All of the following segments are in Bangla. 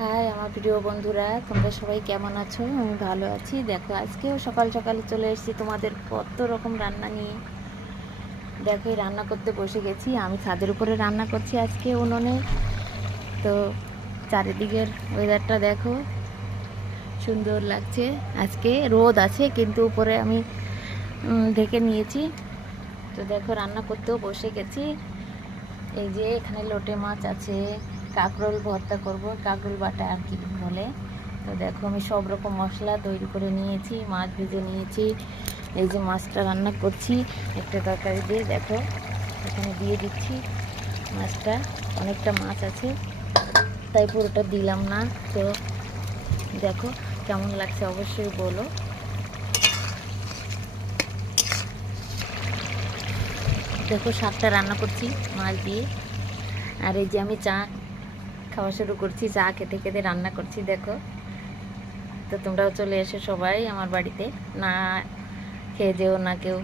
হাই আমার প্রিয় বন্ধুরা, তোমরা সবাই কেমন আছো? আমি ভালো আছি। দেখো, আজকেও সকাল সকালে চলে এসেছি তোমাদের কত রকম রান্না নিয়ে। দেখো, এই রান্না করতে বসে গেছি। আমি ছাদের উপরে রান্না করছি আজকে উনুনে। তো চারিদিকের ওয়েদারটা দেখো, সুন্দর লাগছে। আজকে রোদ আছে, কিন্তু উপরে আমি ঢেকে নিয়েছি। তো দেখো, রান্না করতেও বসে গেছি। এই যে এখানে লোটে মাছ আছে, কাঁকরোল ভর্তা করব, কাঁকরোল বাটা আর কি বলে। তো দেখো, আমি সব রকম মশলা তৈরি করে নিয়েছি, মাছ ভেজে নিয়েছি। এই যে মাছটা রান্না করছি একটা তরকারি দিয়ে। দেখো, এখানে দিয়ে দিচ্ছি মাছটা। অনেকটা মাছ আছে, তাই পুরোটা দিলাম না। তো দেখো কেমন লাগছে অবশ্যই বলো। দেখো, শাকটা রান্না করছি মাছ দিয়ে। আর এই যে আমি চা খাওয়া শুরু করছি, চা খেতে খেতে রান্না করছি। দেখো, তো তোমরাও চলে এসো সবাই আমার বাড়িতে, না খেয়ে যেও না কেউ।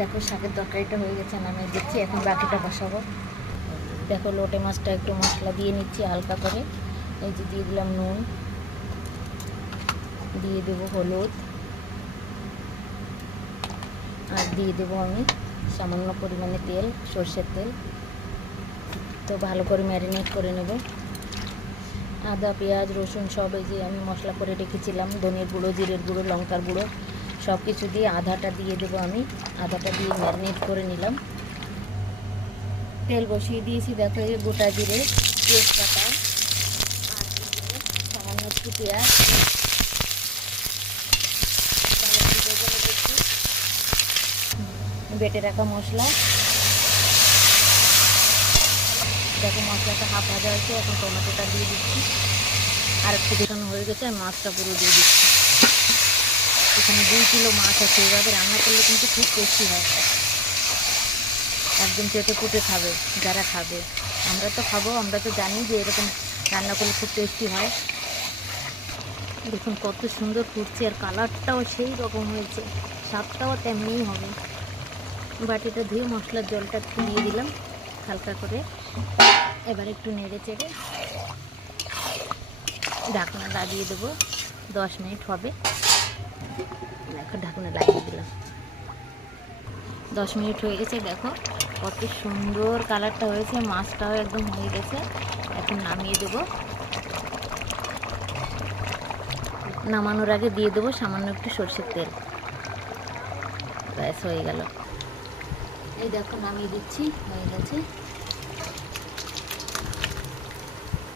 দেখো, শাকের তরকারিটা হয়ে গেছে, নামিয়ে দিচ্ছি। এখন বাকিটা বসাবো। দেখো, লোটে মাছটা একটু মশলা দিয়ে নিচ্ছি হালকা করে। এই যে দিয়ে দিলাম নুন, দিয়ে দেবো হলুদ, আর দিয়ে দেবো আমি সামান্য পরিমাণে তেল, সর্ষের তেল। তো ভালো করে ম্যারিনেট করে নেব। আদা, পেঁয়াজ, রসুন সব এই যে আমি মশলা করে রেখেছিলাম, ধনের গুঁড়ো, জিরের গুঁড়ো, লঙ্কার গুঁড়ো সব কিছু দিয়ে আদাটা দিয়ে দেবো আমি। আদাটা দিয়ে ম্যারিনেট করে নিলাম। তেল বসিয়ে দিয়েছি। দেখো, এই গোটা জিরে, তেজপাতা, আর সামান্য একটু পেঁয়াজ, বেটে রাখা মশলা। দেখো, মশলাটা হাফ ভাজা হয়েছে, এখন টমেটোটা দিয়ে দিচ্ছি। আর একটু দেখানো হয়ে গেছে, আমি মাছটা পুরো দিয়ে দিচ্ছি। এখানে 2 কিলো মাছ আছে। এভাবে রান্না করলে কিন্তু খুব টেস্টি হয়, একদম চেটে পুটে খাবে যারা খাবে। আমরা তো খাবো, আমরা তো জানি যে এরকম রান্না করলে খুব টেস্টি হয়। দেখুন কত সুন্দর ফুটছে, আর কালারটাও সেই রকম হয়েছে, স্বাদটাও তেমনিই হবে। বাটিটা ধুয়ে মশলার জলটা দিয়ে দিলাম হালকা করে। এবার একটু নেড়ে চেড়ে ঢাকনা লাগিয়ে দেবো। 10 মিনিট হবে। দেখো, ঢাকনা লাগিয়ে দিলাম। 10 মিনিট হয়ে গেছে। দেখো কত সুন্দর কালারটা হয়েছে, মাছটাও একদম হয়ে গেছে। এখন নামিয়ে দেবো। নামানোর আগে দিয়ে দেবো সামান্য একটু সরষের তেল। ব্যাস হয়ে গেল। এই দেখো, নামিয়ে দিচ্ছি, হয়ে গেছে।